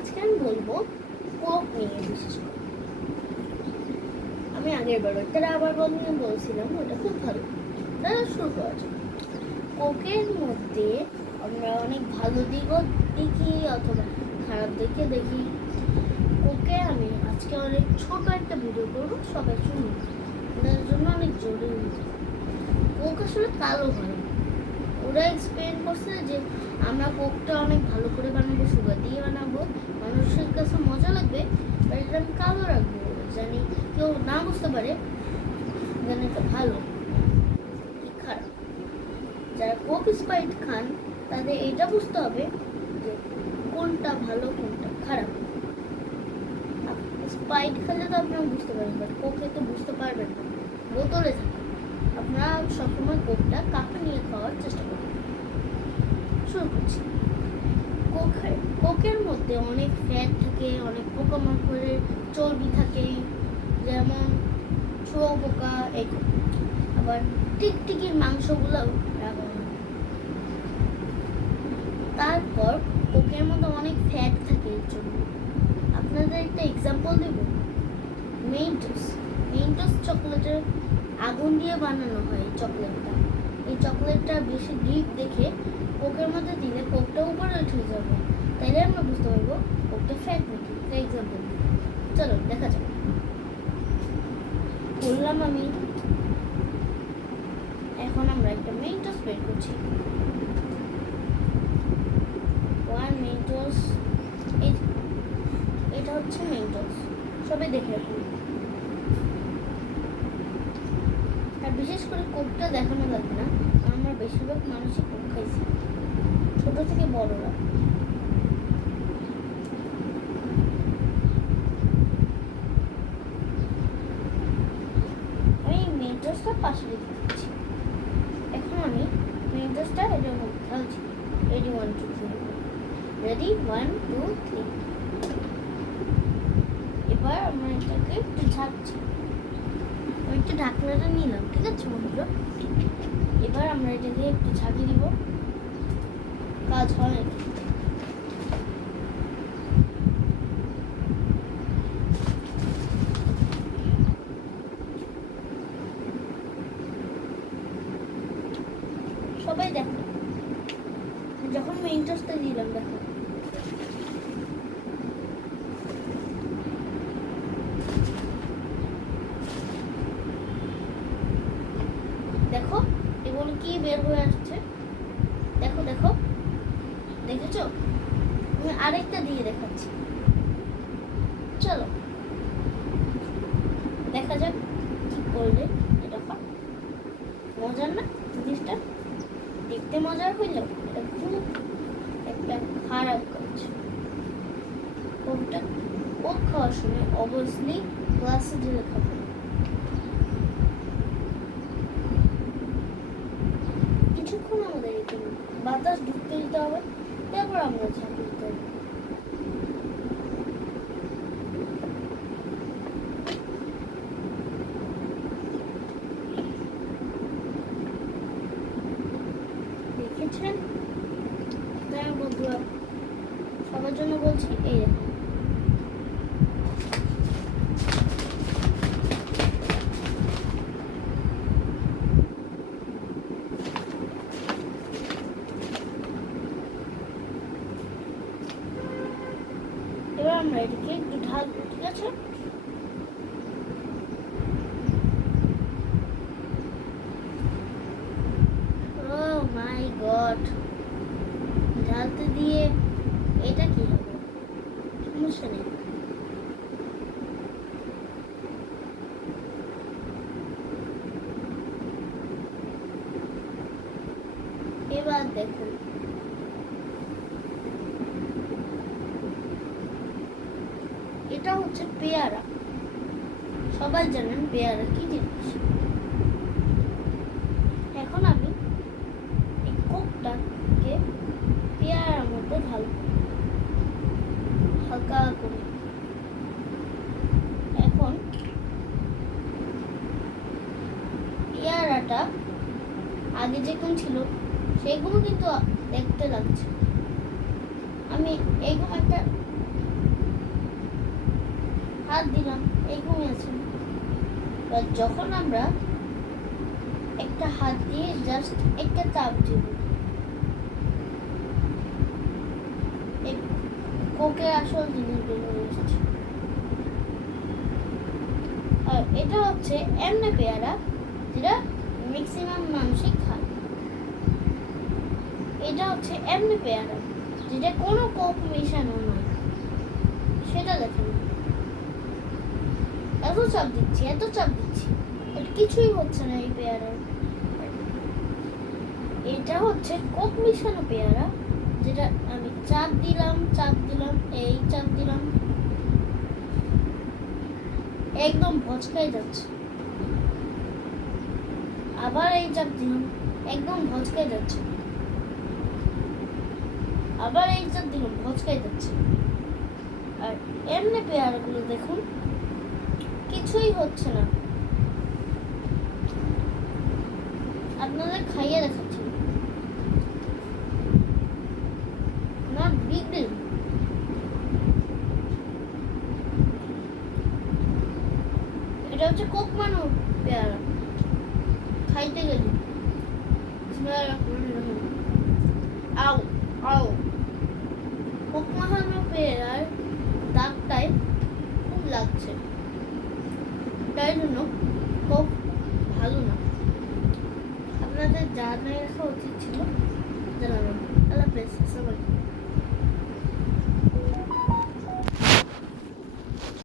আজকে আমি বলবো কোক নিয়ে। বিশেষ করে আমি আগের বার ওটা আবার বলছিলাম ওটা খুব ভালো। তাহলে শুরু করা যাক। কোকের মধ্যে আমরা অনেক ভালো দিকও দেখি অথবা খারাপ দিকে দেখি। কোকে আমি আজকে অনেক ছোট একটা ভিডিও করবো, সবাই শুনুন, ওটার জন্য অনেক জরুরি। কোক আসলে কালো হয়। ওরা এক্সপ্লেন করছে যে আমরা কোকটা অনেক ভালো করে বানাবো, সুগার দিয়ে বানাবো, মানুষের কাছে মজা লাগবে, বাট এটা আমি কালো রাখবো জানি কেউ না বুঝতে পারে যেন এটা ভালো কি খারাপ। যারা কোক স্প্রাইট খান তাদের এটা বুঝতে হবে যে কোনটা ভালো কোনটা খারাপ। স্প্রাইট খেলে তো আপনারা বুঝতে পারবেন, বাট কোকে তো বুঝতে পারবেন না, বোতলে থাকে। আপনারা সবসময় কোকটা কাপে নিয়ে খাওয়ার চেষ্টা করবেন। শুরু করছি। কোকের মধ্যে অনেক ফ্যাট থাকে, অনেক পোকামাকড়ের চর্বি থাকে, যেমন শুঁয়োপোকা, এগুলো। আবার টিকটিকির মাংসগুলোও রাখা হয়। তারপর কোকের মধ্যে অনেক ফ্যাট থাকে এর জন্য। আপনাদের একটা এক্সাম্পল দেব, মেন্টোস চকলেটের আগুন দিয়ে বানানো হয় এই চকলেটটা। এই চকলেটটা বেশি ডিপ দেখে কোকের মধ্যে দিলে কোকটা উপরে উঠে যাবে, তাইলে আমরা বুঝতে পারবো কোকটা ফ্যাট নাকি। এক্সাম্পল চলো দেখা যাক। বললাম আমি, এখন আমরা একটা মেন্টোস বের করছি। মেন্টোস, এটা হচ্ছে মেন্টোস, সবাই দেখে রাখুন। আর বিশেষ করে কোকটা দেখানো লাগবে না, আমরা বেশিরভাগ মানুষই কোক খাইছি, ছোট থেকে বড়রা। আমি মেন্টোসটা পাশে রেখে দিচ্ছি। এখন আমি মেন্টোসটা এটার মধ্যে ঢালছি। Ready 1 2 3, ready 1 2 3। এবার আমরা এটাকে একটু ঝাঁকছি। আমি একটু ঢাকনাটা নিলাম, ঠিক আছে বন্ধুরা। এবার আমরা এটাকে একটু ঝাঁকিয়ে দিব। কাজ হয় সবাই দেখো, যখন মেন্টোসটা দিলাম দেখো দেখো এগুলো কি বের হয়ে আসছে। দেখো দেখো, দেখেছো? আমি আরেকটা দিয়ে দেখাচ্ছি, চলো দেখা যাক কি করলে এটা হয়। মজার না জিনিসটা? দেখতে মজার হইলেও এটা খুব একটা খারাপ কাজ। কোক খাওয়ার সময় অবভিয়াসলি গ্লাসে ঢেলে খাবো। কিছুক্ষণ আমাদের এখানে বাতাস ঢুকতে দিতে হবে, তারপর আমরা ঝাঁকি দিতে হবে। দেখেছেন? তাই বন্ধুরা সবার জন্য বলছি, এই দেখুন এবার আমরা এটাকে একটু ঢালবো, ঠিক আছে? ও মাই গড, ঢালতে দিয়ে এটা কি হবে? সমস্যা নেই। এবার দেখুন এটা হচ্ছে পেয়ারা। সবাই জানেন পেয়ারা কি জিনিস। এখন আমি এই কোকটাকে পেয়ারার মধ্যে ঢালবো হালকা করে। এখন পেয়ারাটা আগে যেরকম ছিল সেগুলো কিন্তু দেখতে লাগছে। আমি এরকম একটা হাত দিলাম, এইরকমই আছে। এবার যখন আমরা একটা হাত দিয়ে জাস্ট একটা চাপ দিব, এই কোকের আসল জিনিস বেরিয়ে এসেছে। আর এটা হচ্ছে এমনি পেয়ারা যেটা ম্যাক্সিমাম মানুষই খায়। এটা হচ্ছে এমনি পেয়ারা যেটা কোনো কোক মেশানো নয়। সেটা দেখেন, এত চাপ দিচ্ছি, এত চাপ দিচ্ছি, এটা কিছুই হচ্ছে না এই পেয়ারার। এটা হচ্ছে কোক মিশানো পেয়ারা, যেটা আমি চাপ দিলাম, এই চাপ দিলাম, একদম ভচকাই যাচ্ছে। আবার এই চাপ দিলাম, একদম ভচকাই যাচ্ছে। আবার এই চাপ দিলাম, ভচকাই যাচ্ছে। আর এমনি পেয়ারাগুলো দেখুন, কিছুই হচ্ছে না। আপনাদের খাইয়ে দেখাচ্ছি। Not big deal. এটা হচ্ছে কোক মানো পেয়ারা। খাইতে গেলি আও আও, কোক মাখানো পেয়ারার দাগটাই খুব লাগছে, তাই জন্য